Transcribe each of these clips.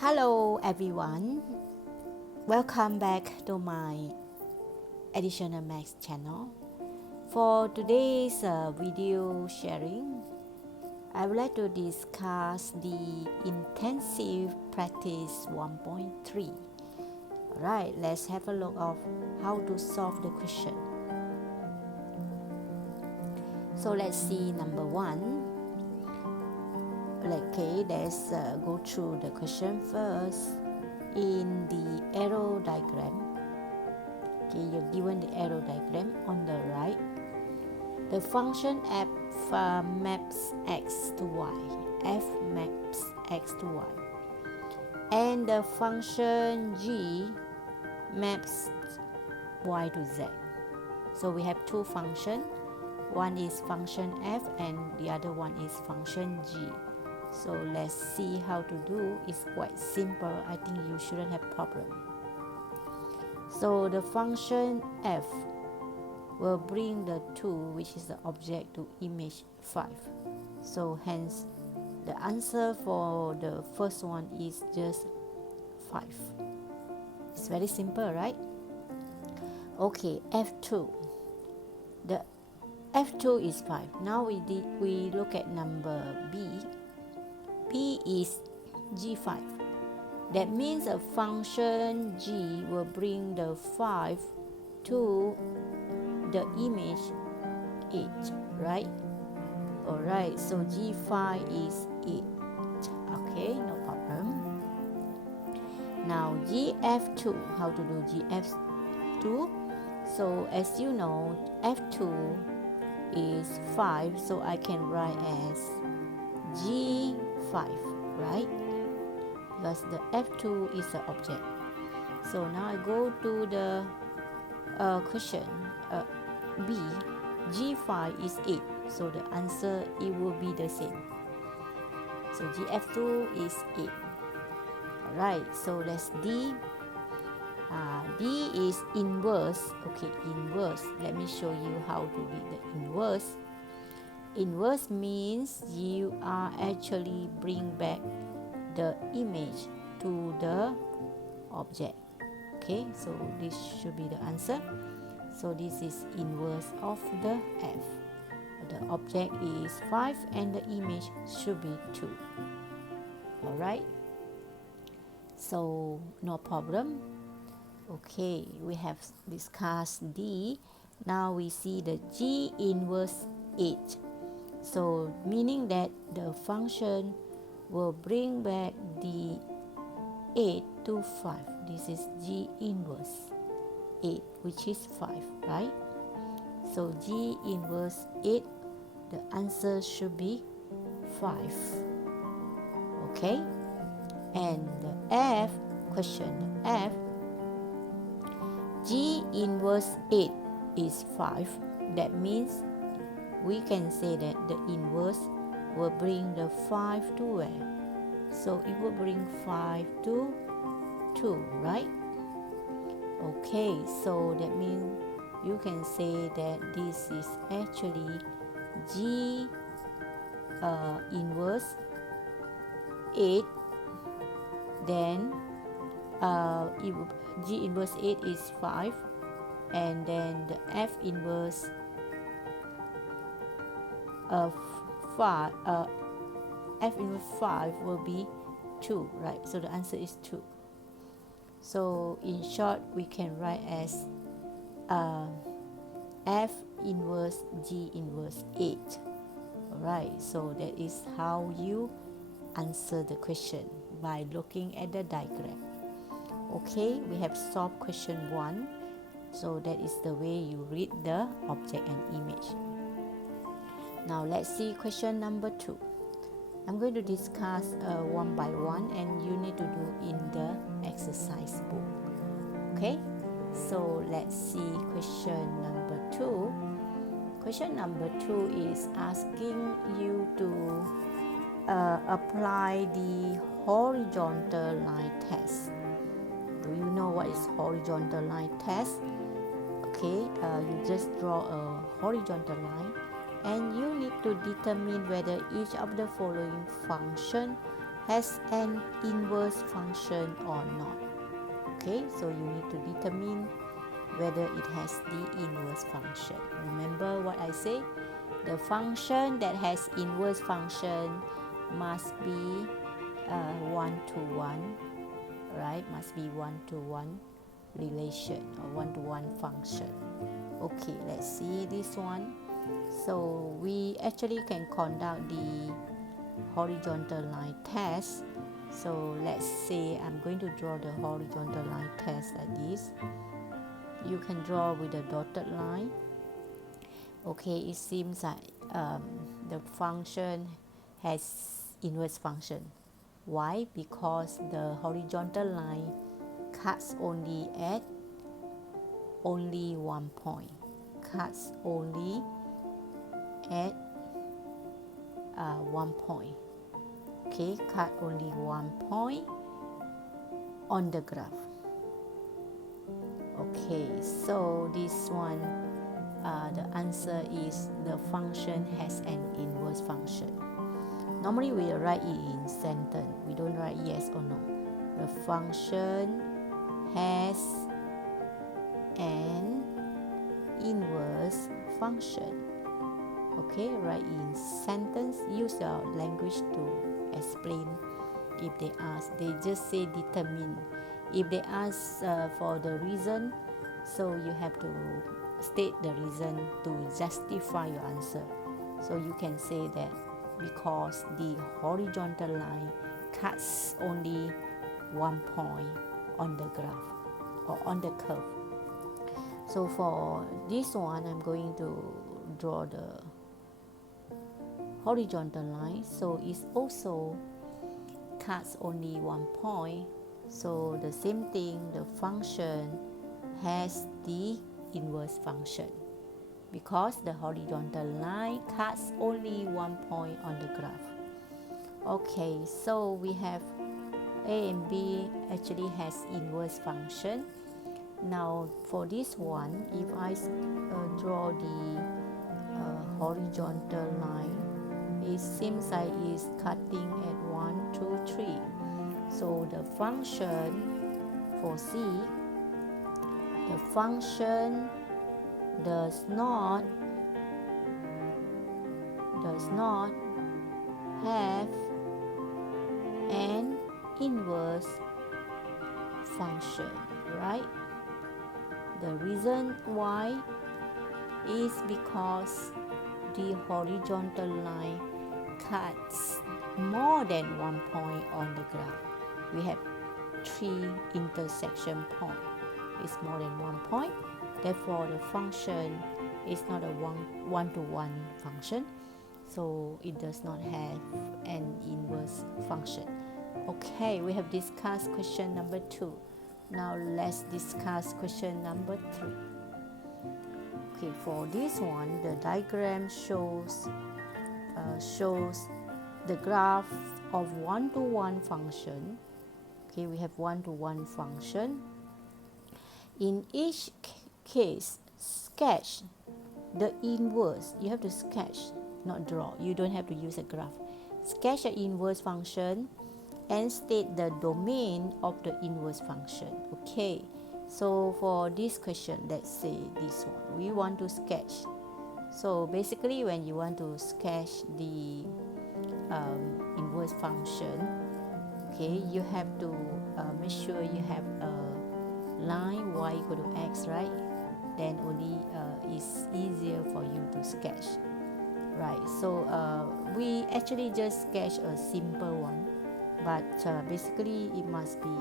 Hello everyone, welcome back to my Additional Max channel. For today's video sharing, I would like to discuss the intensive practice 1.3. Alright, let's have a look of how to solve the question. So let's see number 1. Okay, let's go through the question first. In the arrow diagram, okay, you're given the arrow diagram on the right. The function f maps x to y, f maps x to y, and the function g maps y to z. So we have two functions. One is function f and the other one is function g. So let's see how to do. It's quite simple. I think you shouldn't have problem. So the function f will bring the 2, which is the object, to image 5. So hence the answer for the first one is just 5. It's very simple, right? Okay, f2. The f2 is 5. Now we look at number b. b is g5. That means a function g will bring the 5 to the image 8, right? Alright, so g5 is 8. Okay, no problem. Now gf2, how to do gf2? So as you know, f2 is 5, so I can write as g5, right? Because the f2 is the object. So now I go to the question b. g5 is 8, so the answer it will be the same. So gf2 is 8. Alright, so let's d. d is inverse. Okay, inverse. Let me show you how to read the inverse. Inverse means you are actually bring back the image to the object. Okay, so this should be the answer. So this is inverse of the f. The object is 5 and the image should be 2. Alright, so no problem. Okay, we have discussed d. Now we see the g inverse 8. So meaning that the function will bring back the 8 to 5. This is g inverse 8, which is 5, right? So g inverse 8, the answer should be 5. Okay, and the f question, f, g inverse 8 is 5. That means we can say that the inverse will bring the 5 to where? So it will bring 5 to 2, right? Okay, so that means you can say that this is actually g inverse 8. Then g inverse 8 is 5, and then the f inverse of 5 f inverse 5 will be 2, right? So the answer is 2. So in short, we can write as f inverse g inverse 8. Alright, so that is how you answer the question, by looking at the diagram. Okay, we have solved question 1. So that is the way you read the object and image. Now let's see question number 2. I'm going to discuss one by one, and you need to do in the exercise book. Okay, so let's see question number 2. Question number 2 is asking you to apply the horizontal line test. Do you know what is horizontal line test? Okay, you just draw a horizontal line, and you need to determine whether each of the following function has an inverse function or not. Okay, so you need to determine whether it has the inverse function. Remember what I say? The function that has inverse function must be one-to-one, right? Must be one-to-one relation or one-to-one function. Okay, let's see this one. So we actually can conduct the horizontal line test. So let's say I'm going to draw the horizontal line test like this. You can draw with a dotted line. Okay, it seems like the function has inverse function. Why? Because the horizontal line cuts only at one point. Cuts only at one point. Okay, cut only one point on the graph. Okay, so this one, the answer is the function has an inverse function. Normally we write it in sentence. We don't write yes or no. The function has an inverse function. Okay, write in sentence. Use your language to explain. If they ask, they just say determine. If they ask for the reason, so you have to state the reason to justify your answer. So you can say that because the horizontal line cuts only one point on the graph or on the curve. So for this one, I'm going to draw the horizontal line. So it's also cuts only one point. So the same thing, the function has the inverse function because the horizontal line cuts only one point on the graph. Okay, so we have A and B actually has inverse function. Now for this one, if I draw the horizontal line, it seems like it's cutting at 1, 2, 3. So the function for C, the function does not have an inverse function, right? The reason why is because the horizontal line cuts more than one point on the graph. We have 3 intersection points. It's more than one point. Therefore, the function is not a one-to-one function. So it does not have an inverse function. Okay, we have discussed question number 2. Now let's discuss question number 3. Okay, for this one, the diagram shows the graph of one-to-one function. Okay, we have one-to-one function. In each case, sketch the inverse. You have to sketch, not draw. You don't have to use a graph. Sketch an inverse function and state the domain of the inverse function. Okay, so for this question, let's say this one, we want to sketch. So basically, when you want to sketch the inverse function, okay, you have to make sure you have a line y equal to x, right? Then only it's easier for you to sketch, right? So we actually just sketch a simple one, but basically it must be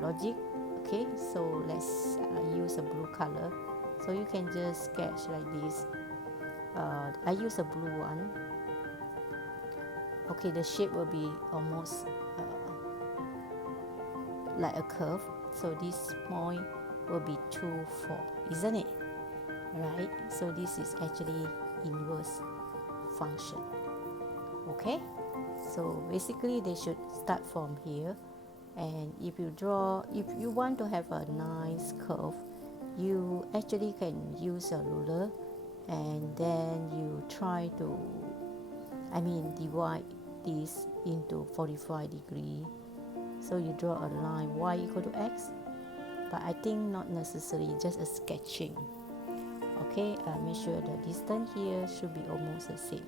logic. Okay, so let's use a blue color. So you can just sketch like this. I use a blue one. Okay, the shape will be almost like a curve. So this point will be 2, 4, isn't it? Right? So this is actually inverse function. Okay? So basically they should start from here. And if you want to have a nice curve, you actually can use a ruler and then you try to, divide this into 45 degrees. So you draw a line y equal to x, but I think not necessary, just a sketching. Okay, make sure the distance here should be almost the same.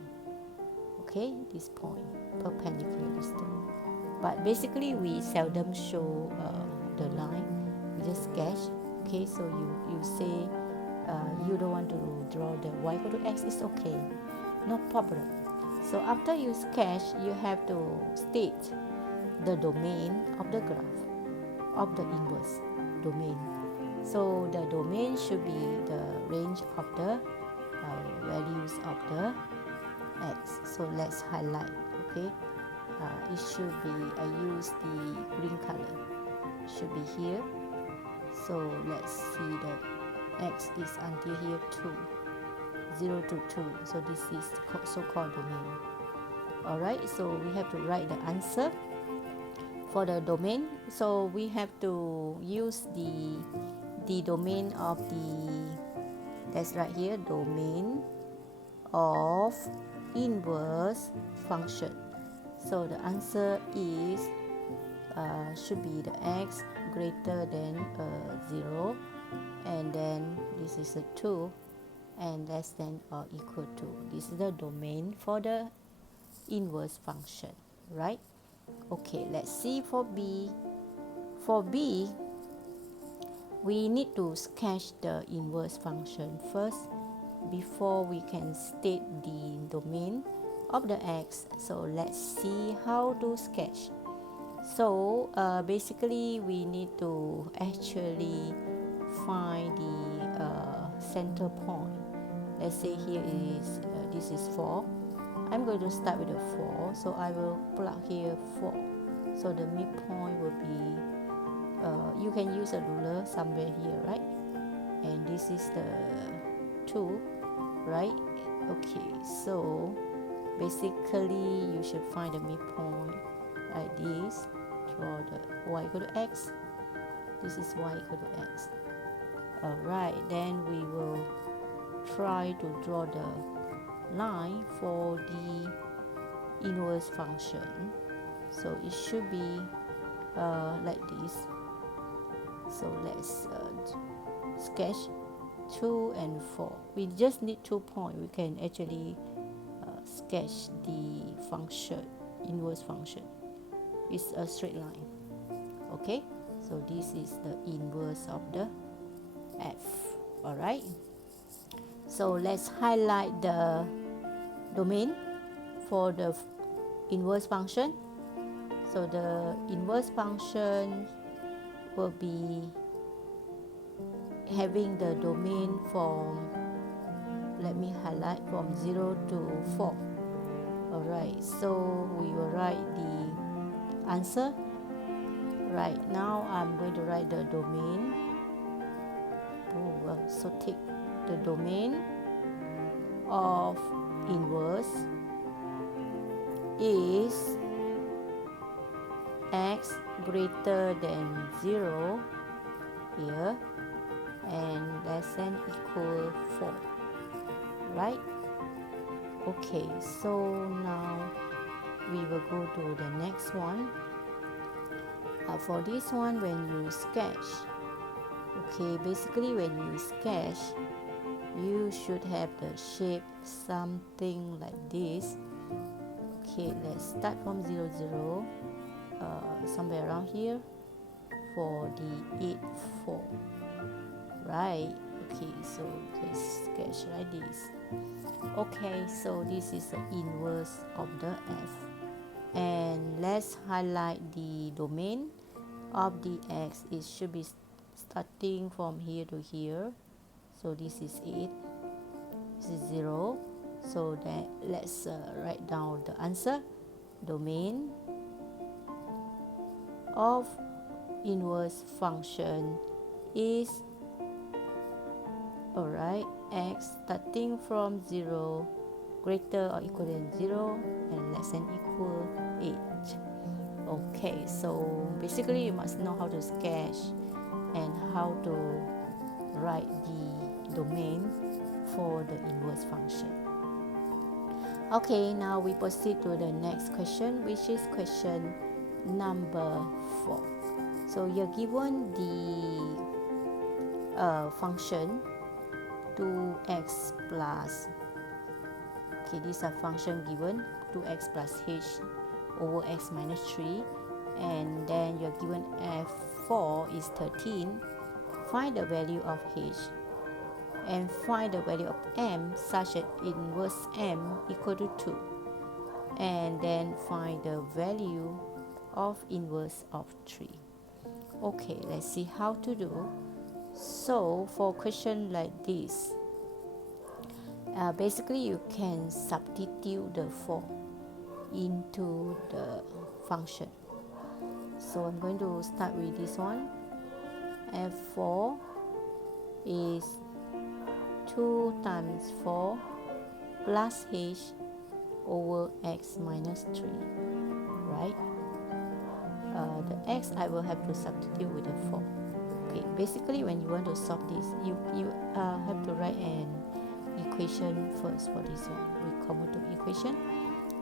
Okay, this point, perpendicular distance. But basically we seldom show the line, we just sketch. Okay, so you say you don't want to draw the y equal to x, it's okay, no problem. So after you sketch, you have to state the domain of the graph, of the inverse domain. So the domain should be the range of the values of the x. So let's highlight. Okay, it should be, I use the green color, should be here. So let's see that x is until here 2, 0 to 2. So this is so-called domain. Alright, so we have to write the answer for the domain. So we have to use the domain of the, that's right here, domain of inverse function. So the answer is should be the x greater than 0, and then this is a 2 and less than or equal to. This is the domain for the inverse function, right? Okay, let's see for b. For b, we need to sketch the inverse function first before we can state the domain of the x. So let's see how to sketch. So basically we need to actually find the center point. Let's say here is this is 4. I'm going to start with a 4, so I will plug here 4. So the midpoint will be, you can use a ruler somewhere here, right? And this is the 2, right? Okay, so basically you should find the midpoint like this. Draw the y equal to x. This is y equal to x. Alright, then we will try to draw the line for the inverse function. So it should be like this. So let's sketch 2 and 4. We just need 2 points. We can actually sketch the function, inverse function. It's a straight line. Okay, so this is the inverse of the f. Alright, so let's highlight the domain for the inverse function. So the inverse function will be having the domain from, let me highlight, from 0 to 4. Alright, so we will write the answer. Right now I'm going to write the domain. So take the domain of inverse is x greater than 0 here and less than equal 4, right? Okay, so now we will go to the next one. For this one, when you sketch, okay, basically when you sketch, you should have the shape something like this. Okay, let's start from 0, 0, somewhere around here for the 8, 4, right? Okay, so let's sketch like this. Okay, so this is the inverse of the f, and let's highlight the domain of the x. It should be starting from here to here. So this is 8, this is 0. So that let's write down the answer. Domain of inverse function is, alright, x starting from 0 greater or equal than 0 and less than equal 8. Okay, so basically you must know how to sketch and how to write the domain for the inverse function. Okay, now we proceed to the next question, which is question number 4. So you're given the function 2x plus, okay, these are function given 2x plus h over x minus 3, and then you're given f4 is 13. Find the value of h and find the value of m such that inverse m equal to 2, and then find the value of inverse of 3. Okay, let's see how to do. So for question like this, basically you can substitute the 4 into the function. So I'm going to start with this one. f4 is 2 times 4 plus h over x minus 3, right? The x I will have to substitute with the 4. Okay, basically when you want to solve this, you have to write an equation first for this one. We commute equation.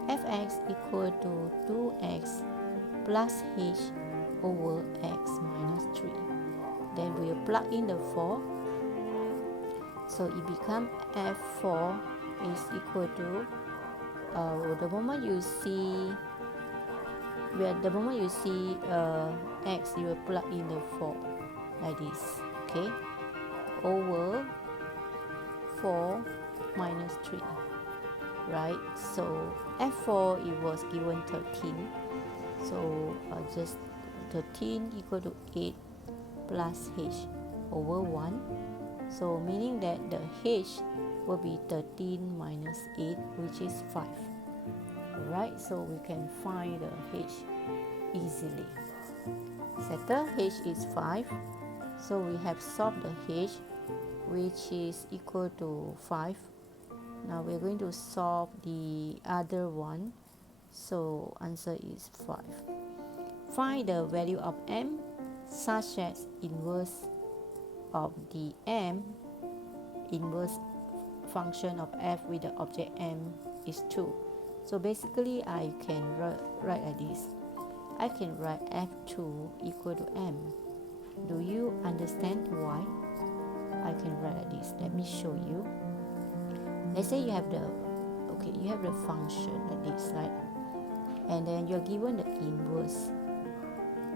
Fx equal to 2x plus h over x minus 3. Then we will plug in the 4. So it becomes f4 is equal to the moment you see x, you will plug in the 4 like this, okay, over 4 minus 3, right? So f4 it was given 13, so just 13 equal to 8 plus h over 1. So meaning that the h will be 13 minus 8, which is 5. Alright, so we can find the h easily. Settle, h is 5. So we have solved the h, which is equal to 5. Now we're going to solve the other one. So answer is 5. Find the value of m such as inverse of the m inverse function of f with the object m is 2. So basically I can write like this. I can write f2 equal to m. Do you understand why I can write like this? Let me show you. Let's say you have the function like this, right? And then you're given the inverse.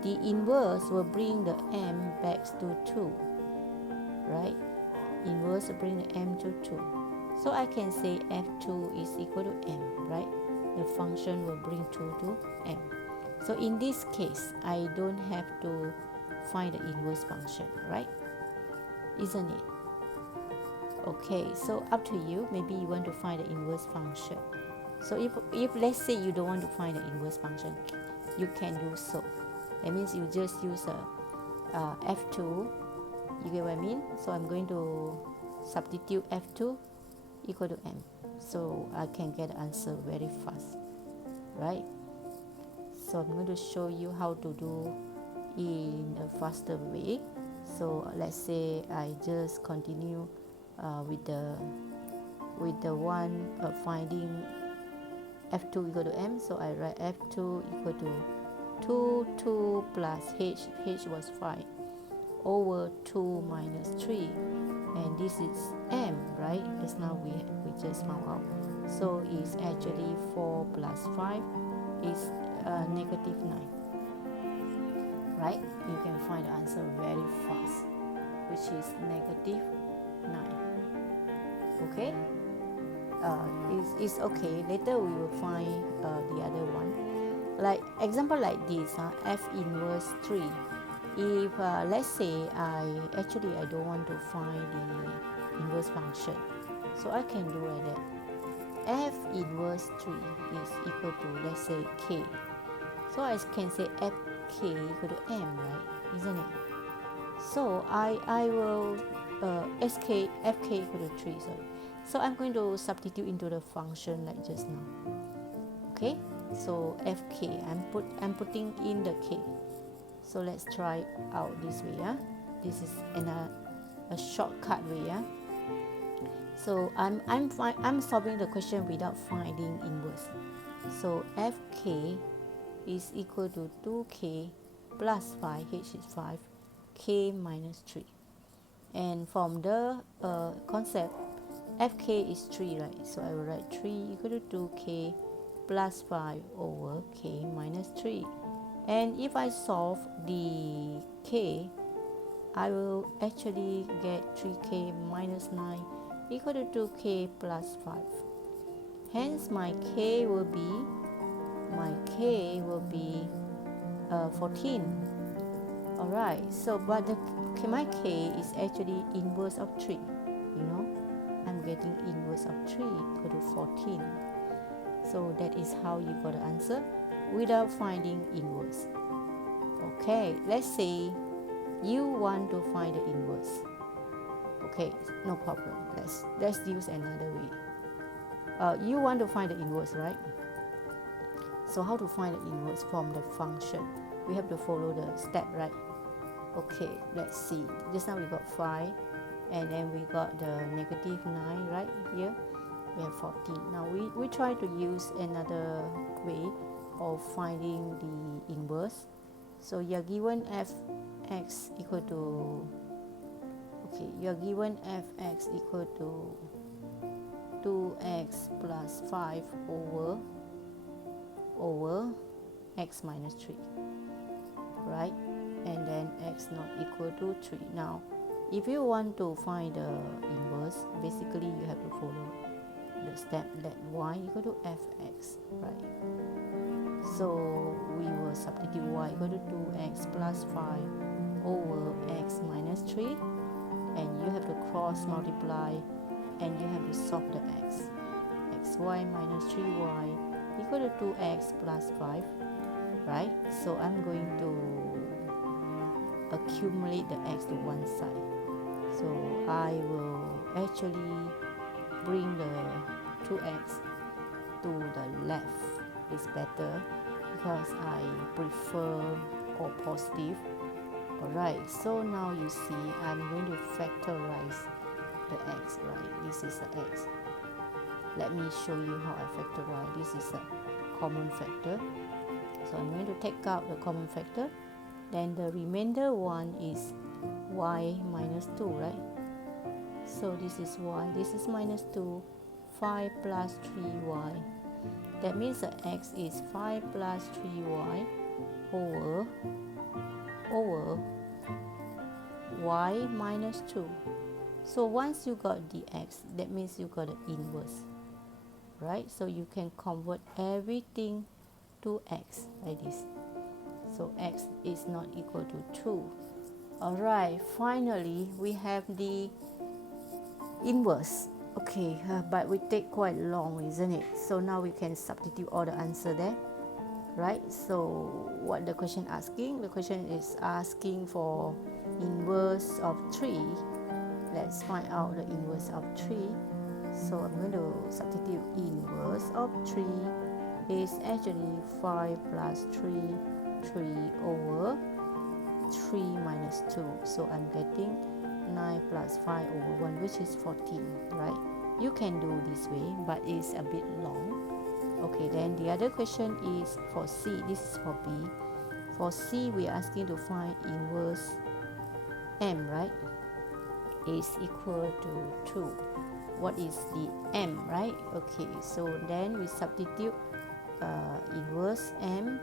The inverse will bring the m back to 2, right? Inverse will bring the m to 2. So I can say f2 is equal to m, right? The function will bring 2 to m. So in this case, I don't have to find the inverse function, right? Isn't it? Okay, so up to you. Maybe you want to find the inverse function. So if let's say you don't want to find the inverse function, you can do so. That means you just use f2. You get what I mean? So I'm going to substitute f2 equal to m. So I can get the answer very fast, right? So I'm going to show you how to do in a faster way. So let's say I just continue with the one finding f2 equal to m. So I write f2 equal to 2 plus h was 5 over 2 minus 3, and this is m, right? Just now we just found out. So it's actually 4 plus 5 is negative 9, right? You can find the answer very fast, which is negative 9. Okay, it's okay. Later we will find the other one. Like example like this, f inverse 3. If let's say I don't want to find the inverse function, so I can do like that. F inverse 3 is equal to, let's say, k. So I can say fk equal to m, right? Isn't it? So I will fk equal to 3. So I'm going to substitute into the function like just now. Okay, so fk, I'm putting in the k. So let's try out this way. This is a shortcut way. So I'm solving the question without finding inverse. So fk is equal to 2k plus 5, h is 5, k minus 3. And from the concept, fk is 3, right? So I will write 3 equal to 2k plus 5 over k minus 3. And if I solve the k, I will actually get 3k minus 9 equal to 2k plus 5. Hence my k will be 14. Alright, so but my k is actually inverse of 3. You know, I'm getting inverse of 3 equal to 14. So that is how you got the answer without finding inverse. Okay, let's say you want to find the inverse. Okay, no problem. Let's use another way. You want to find the inverse, right? So how to find the inverse from the function? We have to follow the step, right? Okay, let's see. Just now we got 5, and then we got the negative 9 right here. We have 14. Now we try to use another way of finding the inverse. So you're given fx equal to, okay, you're given fx equal to 2x plus 5 over x minus 3, right? And then x not equal to 3. Now if you want to find the inverse, basically you have to follow the step that y equal to fx, right? So we will substitute y equal to 2x plus 5 over x minus 3, and you have to cross multiply, and you have to solve the x. xy minus 3y equal to 2x plus 5, right? So I'm going to accumulate the x to one side. So I will actually bring the 2x to the left. It's better because I prefer all positive. Alright, so now you see I'm going to factorize the x, right? This is the x. Let me show you how I factorize. This is a common factor. So I'm going to take out the common factor. Then the remainder one is y minus 2, right? So this is y, this is minus 2, 5 plus 3y. That means the x is 5 plus 3y over y minus 2. So once you got the x, that means you got the inverse, right? So you can convert everything to x like this. So x is not equal to 2. Alright, finally we have the inverse. Okay, but we take quite long, isn't it? So now we can substitute all the answer there, right? So what the question asking? The question is asking for inverse of 3. Let's find out the inverse of 3. So I'm going to substitute inverse of 3 is actually 5 plus 3 over 3 minus 2. So I'm getting 9 plus 5 over 1, which is 14, right? You can do this way, but it's a bit long. Okay, then the other question is for C. This is for B. For C, we are asking to find inverse m, right? Is equal to 2. What is the m, right? Okay, so then we substitute inverse m.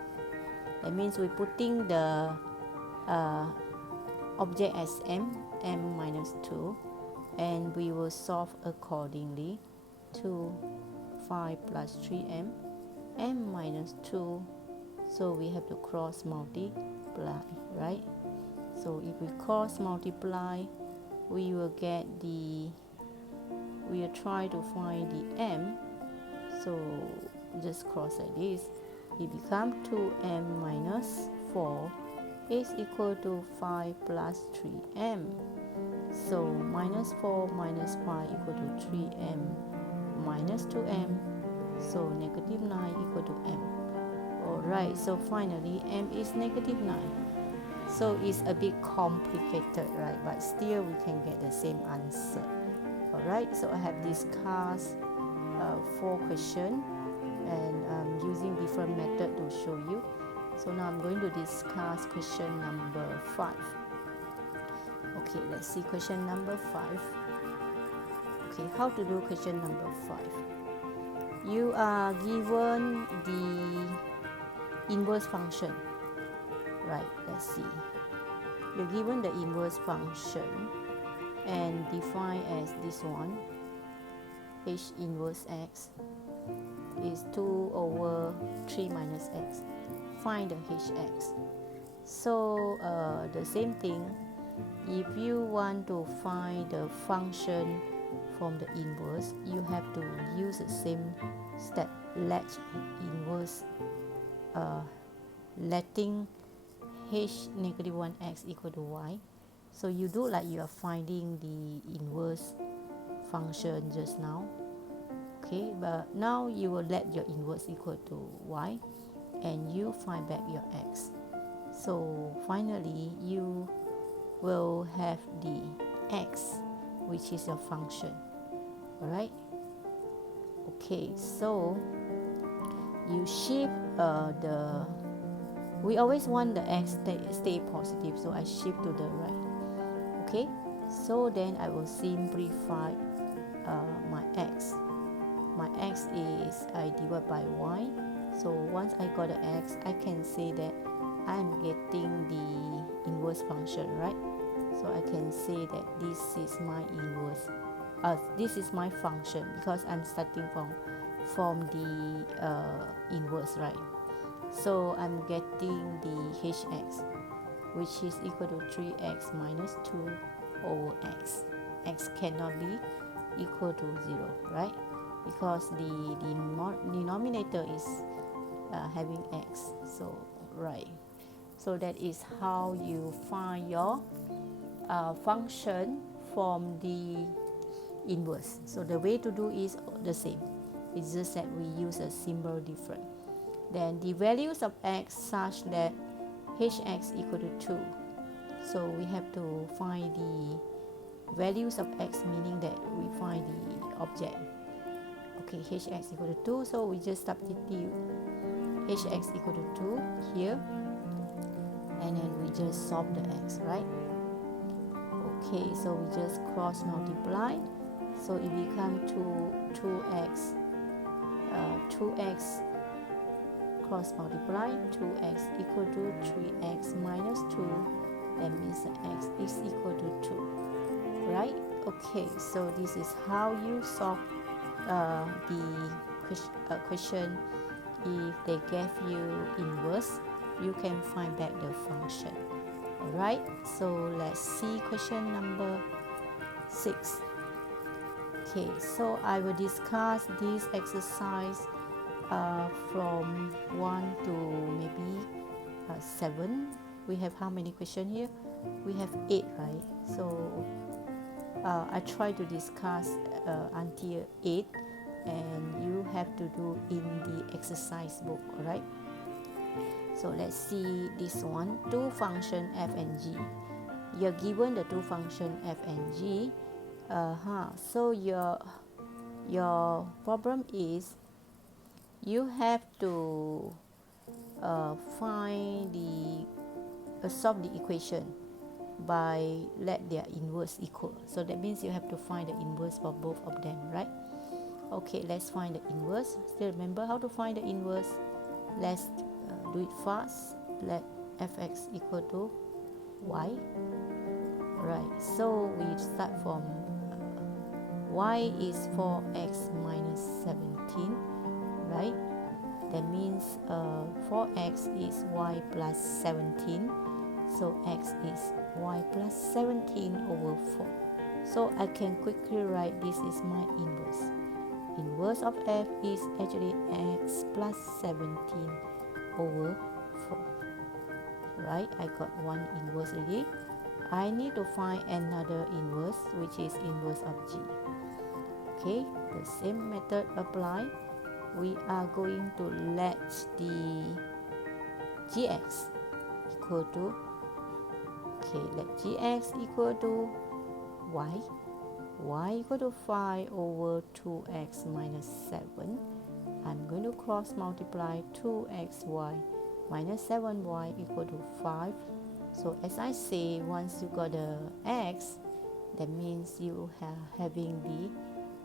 That means we're putting the object as m minus 2, and we will solve accordingly. 2, 5 plus 3m, m minus 2, so we have to cross multiply, right? So if we cross multiply, we will get we will try to find the m. So just cross like this. It becomes 2m minus 4 is equal to 5 plus 3m. So minus 4 minus 5 equal to 3m minus 2m. So negative 9 equal to m. Alright, so finally m is negative 9. So it's a bit complicated, right? But still we can get the same answer. Alright, so I have discussed 4 questions, and I'm using different method to show you. So now I'm going to discuss question number 5. Okay, let's see question number 5. Okay, how to do question number 5. You are given the inverse function, right? Let's see. You're given the inverse function and defined as this one. H inverse x is 2 over 3 minus x. Find the hx. So the same thing, if you want to find the function from the inverse, you have to use the same step. Let inverse letting h negative 1x equal to y. So you do like you are finding the inverse function just now. Okay, but now you will let your inverse equal to y, and you find back your x. So finally you will have the x, which is your function. Alright, okay, so you shift we always want the x stay positive, so I shift to the right. Okay, so then I will simplify my x. My x is I divide by y. So once I got the x, I can say that I'm getting the inverse function, right? So I can say that this is my inverse. This is my function because I'm starting from the inverse, right? So I'm getting the hx, which is equal to 3x minus 2 over x. X cannot be equal to 0, right? Because the denominator is having x. So right. So that is how you find your function from the inverse. So the way to do is the same. It's just that we use a symbol different. Then the values of x such that hx equal to 2. So we have to find the values of x, meaning that we find the object. Okay, hx equal to 2, so we just substitute hx equal to 2 here, and then we just solve the x, right? Okay, so we just cross multiply, so it becomes 2x 2x cross multiply, 2x equal to 3x minus 2, that means the x is equal to 2, right? Okay, so this is how you solve the question. If they gave you inverse, you can find back the function. Alright, so let's see question number 6. Okay, so I will discuss this exercise from 1 to maybe 7. We have how many questions here? We have 8, right? So I try to discuss until 8, and you have to do in the exercise book, alright? So let's see this one. 2 function f and g. You're given the 2 function f and g. So your problem is you have to find solve the equation by let their inverse equal. So that means you have to find the inverse for both of them, right? Okay, let's find the inverse. Still remember how to find the inverse? Let's do it fast. Let fx equal to y. Right, so we start from y is 4x minus 17, right? That means 4x is y plus 17. So x is y plus 17 over 4. So I can quickly write this is my inverse. Inverse of f is actually x plus 17 over 4. Right, I got one inverse already. I need to find another inverse, which is inverse of g. Okay, the same method apply. We are going to let the gx equal to, okay, let gx equal to y. y equal to 5 over 2x minus 7. I'm going to cross multiply 2xy minus 7y equal to 5. So as I say, once you got the x, that means you are having the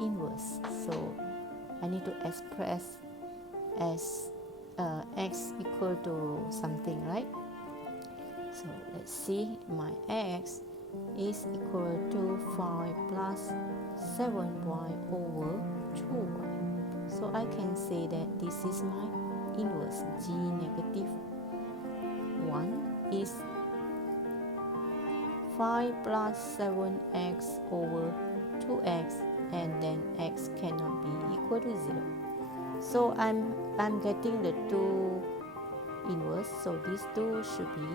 inverse. So I need to express as x equal to something, right? So let's see, my x is equal to 5 plus 7y over 2y. So I can say that this is my inverse. G negative 1 is 5 plus 7x over 2x, and then x cannot be equal to 0. So I'm getting the two inverse, so these two should be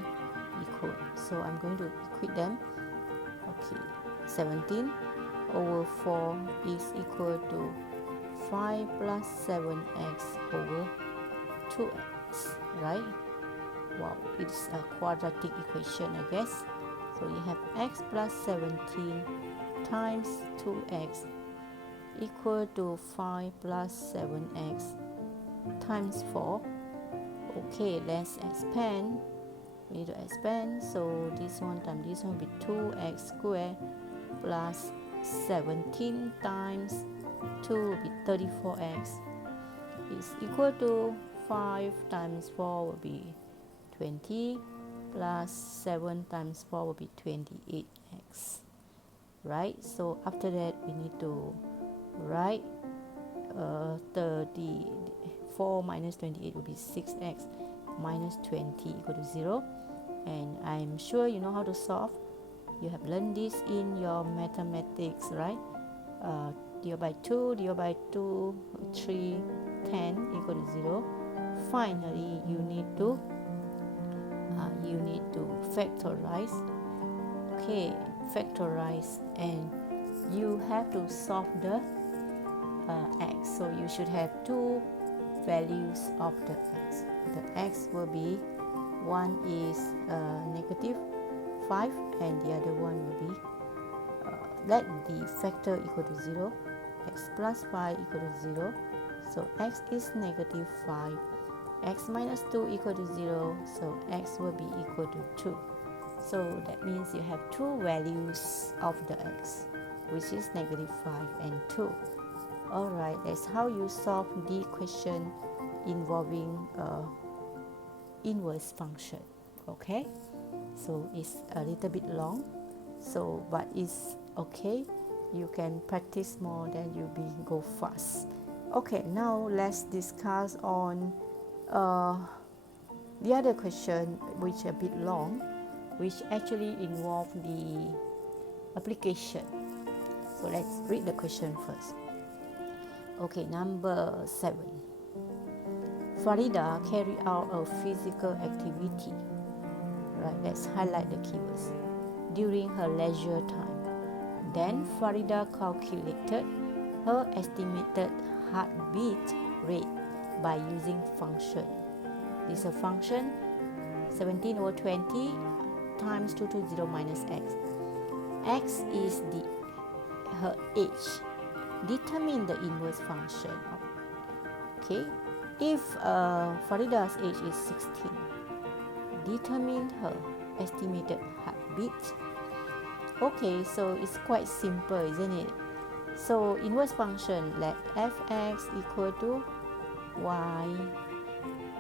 equal. So I'm going to equate them. Okay, 17 over 4 is equal to 5 plus 7x over 2x, right? Wow, it's a quadratic equation, I guess. So you have x plus 17 times 2x equal to 5 plus 7x times 4. Okay, let's expand. We need to expand. So this one times this one will be 2x squared plus 17 times 2 will be 34x is equal to 5 times 4 will be 20 plus 7 times 4 will be 28x, right? So after that we need to write 34 minus 28 will be 6x minus 20 equal to 0. And I'm sure you know how to solve. You have learned this in your mathematics, right? Divided by 2, divided by 2, 3, 10 equal to 0. Finally, you need to factorize. Okay, factorize, and you have to solve the x. So you should have two values of the x. The x will be, one is negative 5 and the other one will be let the factor equal to 0. X plus 5 equal to 0. So x is negative 5. X minus 2 equal to 0. So x will be equal to 2. So that means you have two values of the x, which is negative 5 and 2. Alright, that's how you solve the question involving inverse function. Okay, so it's a little bit long, so but it's okay. You can practice more, then you'll be go fast. Okay, now let's discuss on the other question, which a bit long, which actually involve the application. So let's read the question first. Okay, number 7. Farida carried out a physical activity. Right, let's highlight the keywords. During her leisure time. Then Farida calculated her estimated heartbeat rate by using function. This is a function 17 over 20 times 220 minus x. X is her age. Determine the inverse function. Okay, if Farida's age is 16, determine her estimated heartbeat. Okay, so it's quite simple, isn't it? So inverse function, let fx equal to y,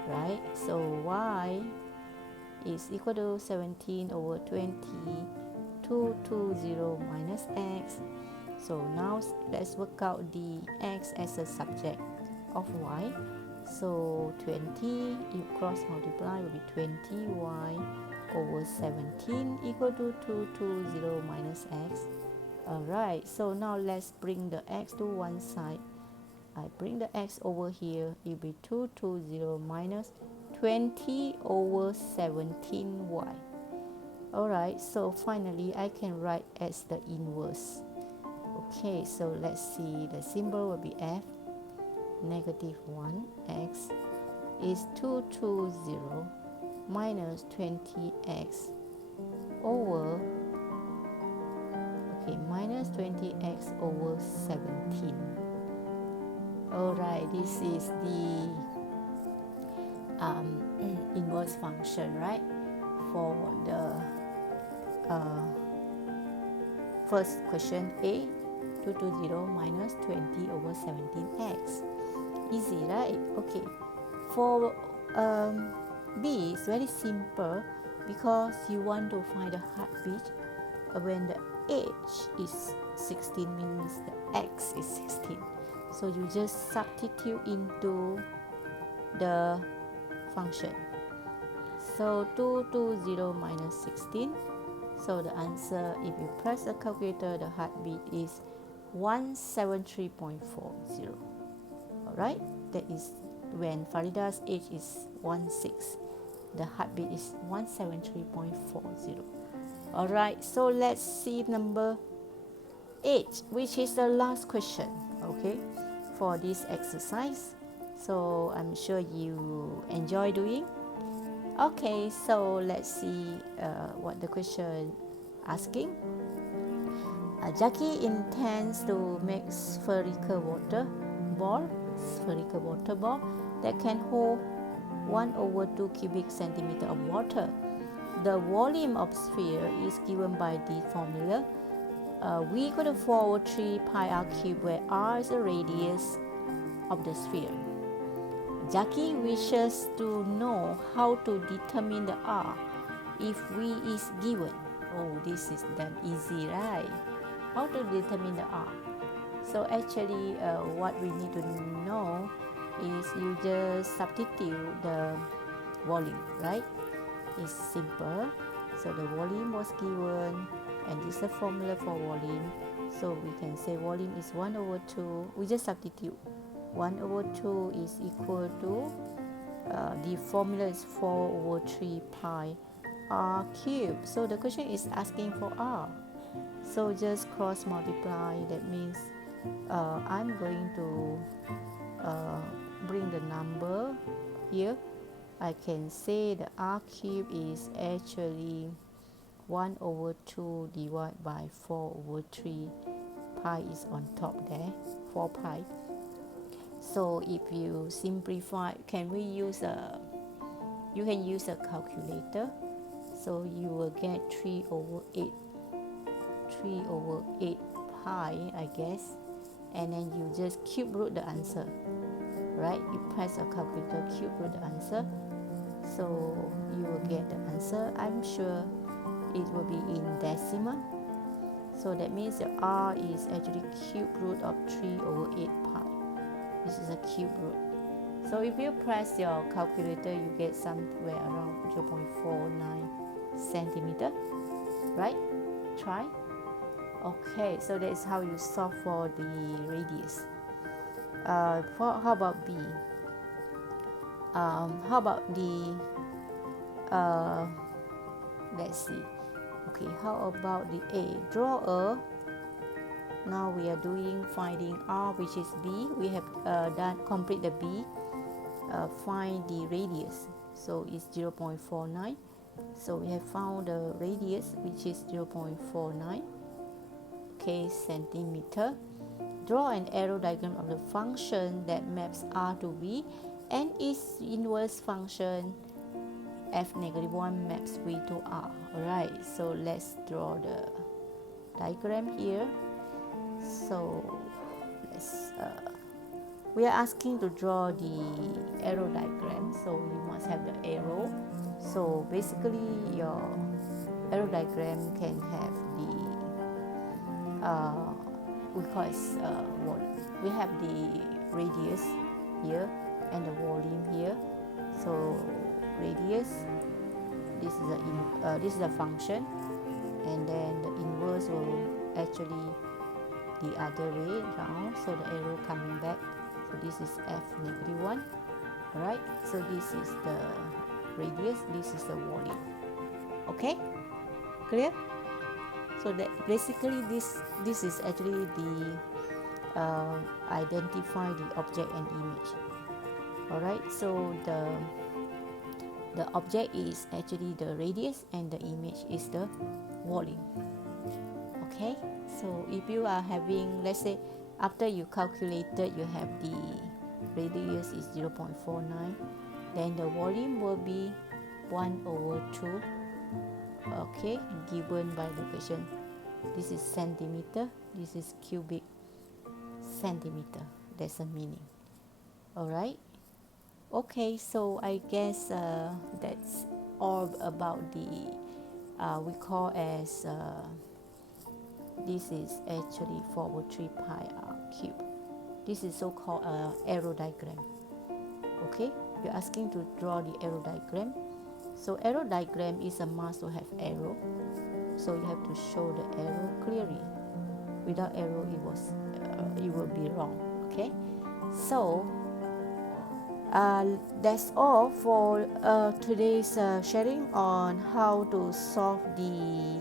right? So y is equal to 17 over 20, 220 minus x. So now let's work out the x as a subject of y. So 20, you cross multiply will be 20y over 17 equal to 220 minus x. Alright, so now let's bring the x to one side. I bring the x over here, it will be 220 minus 20 over 17y. Alright, so finally I can write as the inverse. Okay, so let's see, the symbol will be f. Negative 1 x is 220 minus 20x over, Okay, minus 20x over 17. Alright, this is the inverse function, right? For the first question A, 220 minus 20 over 17x. Easy, right? Okay. For B, it's very simple because you want to find the heartbeat when the age is 16, means the x is 16. So you just substitute into the function. So 220 minus 16. So the answer, if you press the calculator, the heartbeat is 173.40. Alright, that is when Farida's age is 16. The heartbeat is 173.40. Alright, so let's see number 8, which is the last question, okay, for this exercise. So I'm sure you enjoy doing. Okay, so let's see what the question asking. Jackie intends to make spherical water ball that can hold 1/2 cubic centimeter of water. The volume of sphere is given by the formula v equal to 4/3 pi r cubed, where r is the radius of the sphere. Jackie wishes to know how to determine the r if v is given. Oh, this is damn easy, right? How to determine the r? So actually what we need to know is you just substitute the volume, right? It's simple. So the volume was given, and this is the formula for volume. So we can say volume is 1/2. We just substitute. 1/2 is equal to, the formula is 4/3 pi r cubed. So the question is asking for r. So just cross multiply. That means I'm going to bring the number here. I can say the r cubed is actually 1/2 divided by 4/3. Pi is on top there, 4 pi. So if you simplify, you can use a calculator. So you will get 3/8 pi, I guess, and then you just cube root the answer, right? You press a calculator, cube root the answer, so you will get the answer. I'm sure it will be in decimal. So that means the r is actually cube root of 3/8 pi. This is a cube root. So if you press your calculator, you get somewhere around 0.49 centimeter, right? Try. Okay, so that is how you solve for the radius. How about B? How about the let's see. Okay, how about the A? Draw a. Now we are doing finding R, which is B. We have done complete the B. Find the radius. So it's 0.49. So we have found the radius, which is 0.49. Okay, centimeter. Draw an arrow diagram of the function that maps R to B and its inverse function f-1 maps V to R. Alright, so let's draw the diagram here. So let's we are asking to draw the arrow diagram, so you must have the arrow. So basically your arrow diagram can have the we call it we have the radius here and the volume here. So radius, this is a function, and then the inverse will actually the other way round, so the arrow coming back. So this is f-1. Alright, so this is the radius, this is the volume. Okay, clear? So that basically this is actually the identify the object and image. Alright, so the object is actually the radius and the image is the volume. Okay, so if you are having, let's say after you calculated you have the radius is 0.49, then the volume will be 1/2, okay, given by the question. This is centimeter, this is cubic centimeter, that's the meaning. Alright, okay, so I guess that's all about the we call as this is actually 4/3 pi r cube. This is so-called arrow diagram. Okay, you're asking to draw the arrow diagram. So arrow diagram is a must to have arrow. So you have to show the arrow clearly. Without arrow, it will be wrong. Okay, so that's all for today's sharing on how to solve the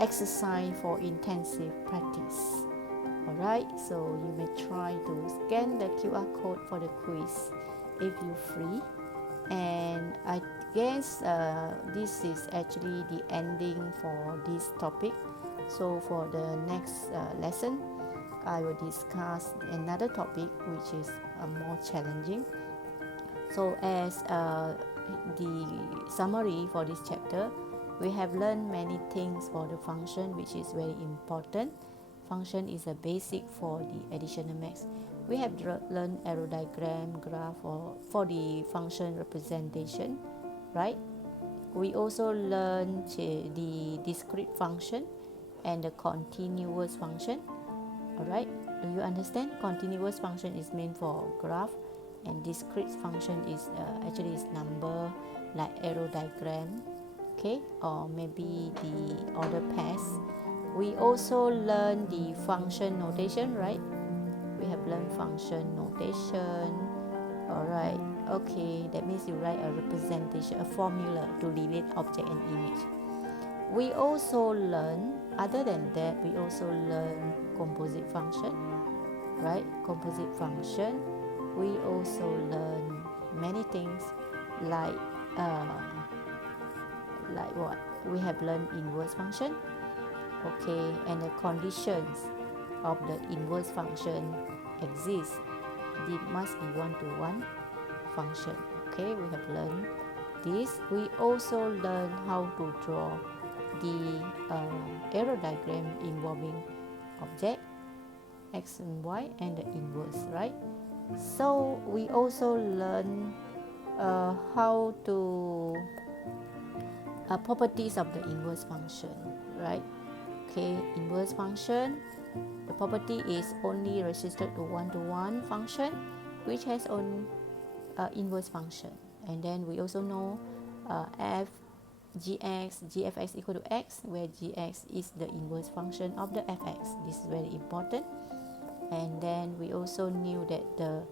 exercise for intensive practice. Alright, so you may try to scan the QR code for the quiz if you're free. And I guess this is actually the ending for this topic. So for the next lesson, I will discuss another topic which is more challenging. So as the summary for this chapter, we have learned many things for the function, which is very important. Function is a basic for the additional maths. We have learned arrow diagram, graph for the function representation, right? We also learned the discrete function and the continuous function. Alright, do you understand? Continuous function is meant for graph, and discrete function is actually is number, like arrow diagram, okay, or maybe the order pairs. We also learn the function notation, right? We have learned function notation. Alright, okay, that means you write a representation, a formula to relate object and image. We also learn, other than that, we also learn composite function, right? Composite function. We also learn many things like what? We have learned inverse function, okay, and the conditions of the inverse function exist. It must be one-to-one function. Okay, we have learned this. We also learn how to draw the arrow diagram involving object x and y and the inverse, right? So we also learn how to properties of the inverse function, right? Okay, inverse function, the property is only restricted to one-to-one function which has own inverse function. And then we also know f gx equal to x, where gx is the inverse function of the fx. This is very important. And then we also knew that the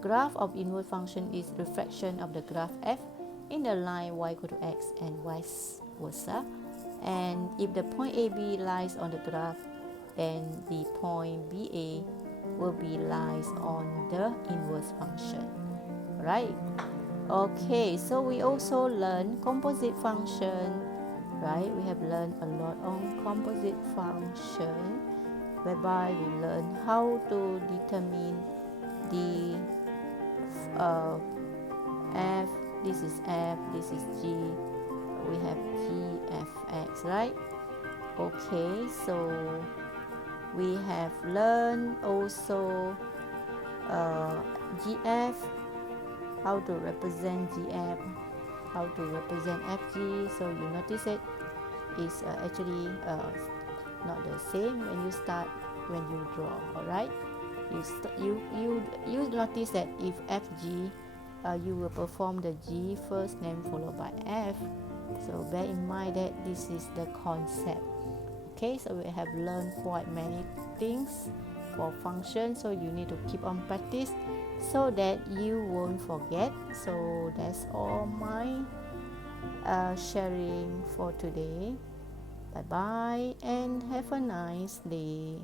graph of inverse function is reflection of the graph f in the line y equal to x and vice versa. And if the point AB lies on the graph, then the point BA will be lies on the inverse function, right? Okay, so we also learn composite function, right? We have learned a lot on composite function, whereby we learn how to determine the f, this is f, this is g, we have gfx, right? Okay, so we have learned also gf, how to represent gf, how to represent fg. So you notice it is actually not the same when you start, when you draw. All right, you notice that if fg, you will perform the g first, then followed by f. So bear in mind that this is the concept. Okay, so we have learned quite many things for function, so you need to keep on practice so that you won't forget. So that's all my sharing for today. Bye bye and have a nice day.